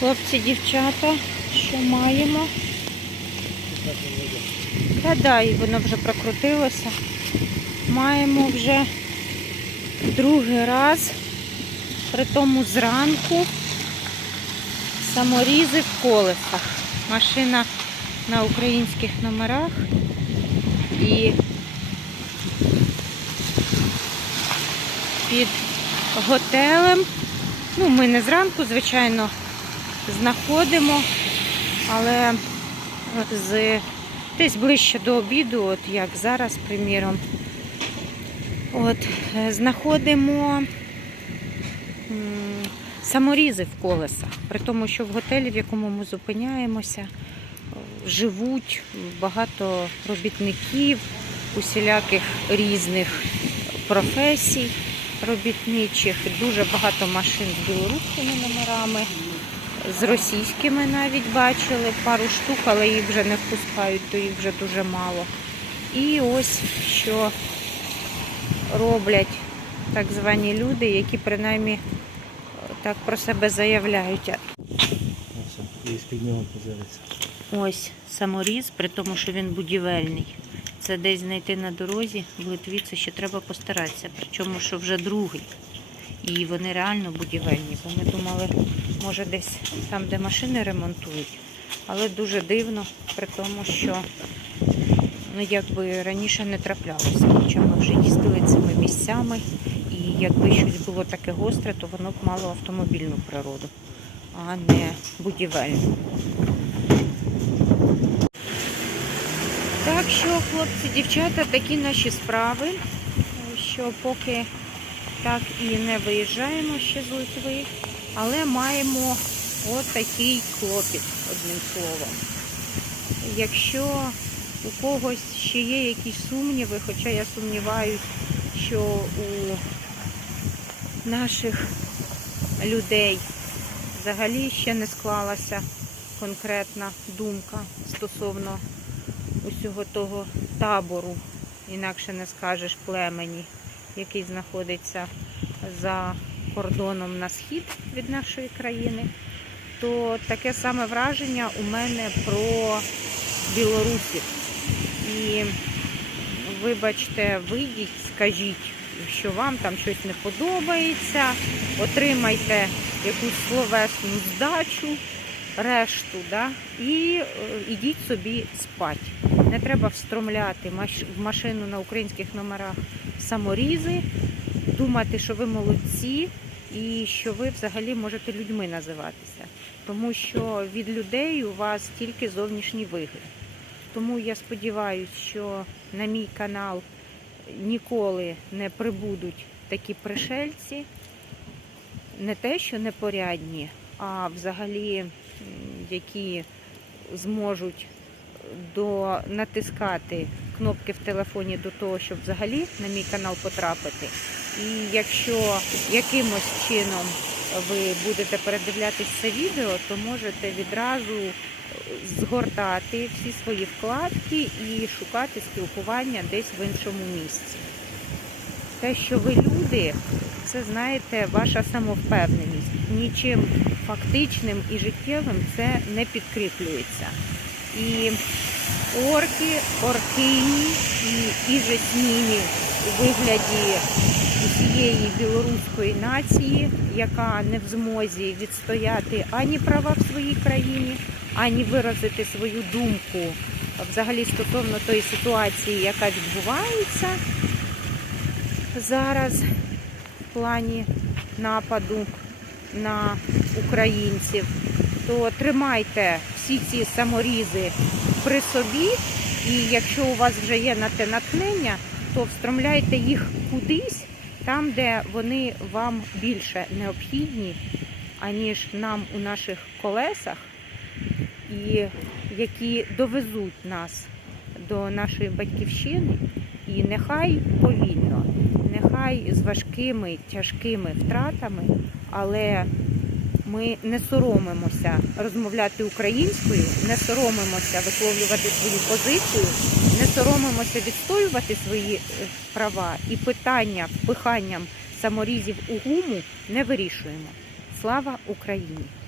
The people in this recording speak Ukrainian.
Хлопці, дівчата, що маємо? Та да, і воно вже прокрутилося. Маємо вже другий раз, при тому зранку, саморізи в колесах. Машина на українських номерах і під готелем. Ну, ми не зранку, звичайно, знаходимо, але з десь ближче до обіду, от як зараз, приміром, от е, знаходимо саморізи в колесах, при тому, що в готелі, в якому ми зупиняємося, е, живуть багато робітників, усіляких різних професій робітничих, дуже багато машин з білоруськими номерами, з російськими навіть бачили пару штук, але їх вже не впускають, то їх вже дуже мало. І ось що роблять так звані люди, які принаймні е, так про себе заявляють. Ось, саморіз, при тому, що він будівельний. Це десь знайти на дорозі в Литві, це ще треба постаратися. Причому, що вже другий. І вони реально будівельні. Бо ми думали, може десь там, де машини ремонтують. Але дуже дивно, при тому, що ну, якби раніше не траплялося. Хоча ми вже їздили цими місцями. І якби щось було таке гостре, то воно б мало автомобільну природу, а не будівельну. Так що, хлопці, дівчата, такі наші справи, що поки так і не виїжджаємо ще з Литви, але маємо от такий клопіт, одним словом. Якщо у когось ще є якісь сумніви, хоча я сумніваюсь, що у наших людей взагалі ще не склалася конкретна думка стосовно усього того табору, інакше не скажеш племені, який знаходиться за кордоном на схід від нашої країни, то таке саме враження у мене про білорусів. І вибачте, вийдіть, скажіть, що вам там щось не подобається, отримайте якусь словесну здачу, решту, да, і е, ідіть собі спать. Не треба встромляти в машину на українських номерах саморізи, думати, що ви молодці і що ви взагалі можете людьми називатися. Тому що від людей у вас тільки зовнішній вигляд. Тому я сподіваюся, що на мій канал ніколи не прибудуть такі пришельці, не те, що непорядні, а взагалі, які зможуть до натискати кнопки в телефоні до того, щоб взагалі на мій канал потрапити. І якщо якимось чином ви будете передивлятись це відео, то можете відразу згортати всі свої вкладки і шукати спілкування десь в іншому місці. Те, що ви люди, це знаєте, ваша самовпевненість. Нічим фактичним і життєвим це не підкріплюється. І орки, оркині і іжесніні у вигляді усієї білоруської нації, яка не в змозі відстояти ані права в своїй країні, ані виразити свою думку взагалі стосовно тої ситуації, яка відбувається зараз в плані нападу на українців, то тримайте всі ці саморізи при собі, і якщо у вас вже є на те натхнення, то встромляйте їх кудись, там, де вони вам більше необхідні, аніж нам у наших колесах, і які довезуть нас до нашої батьківщини. І нехай повільно, нехай з важкими, тяжкими втратами, але ми не соромимося розмовляти українською, не соромимося висловлювати свою позицію, не соромимося відстоювати свої е, права і питання впиханням саморізів у гуму не вирішуємо. Слава Україні!